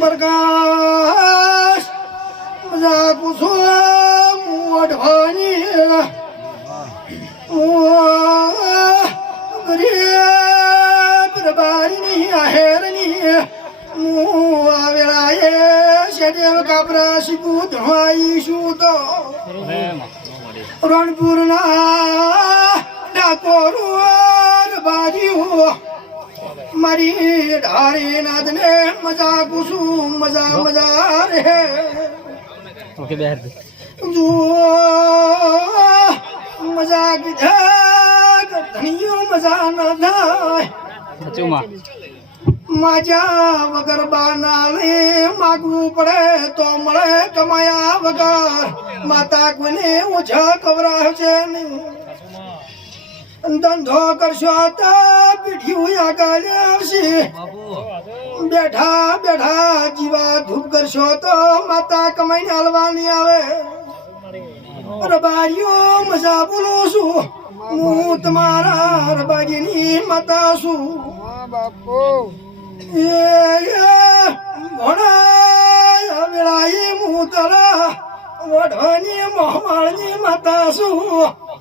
બરગાશ મજા પૂછો મોઢવાની ગરીબ રબારીની આહેરની. હું આવેલાએ શેડેવ કાપરા શીખું ધવાઈશું તો. રણપુરના ડાકોરું મારી ઢારી નાદને મજા કુસુમ મજા મજા રે. ઓકે બે જો મજા કીધે કે ધણીઓ મજા ન થાય. ચુમા. માજા વગર બાનાલે માગવું પડે તો મળે કમાયા વગર. માતા કોને ઓછા કવરાવશે નહીં. ધંધો કરશો તો પીઠી આગળ આવશે. બેઠા બેઠા જીવા ધૂપ કરશો તો માતા કમાઈને હાલવાની આવે. રબારીઓ મજા બોલો છું. હું તમારા રબાજીની માતા છું. એ વેળાએ હું તારા વઢવાની મોહમાળની માતા છું.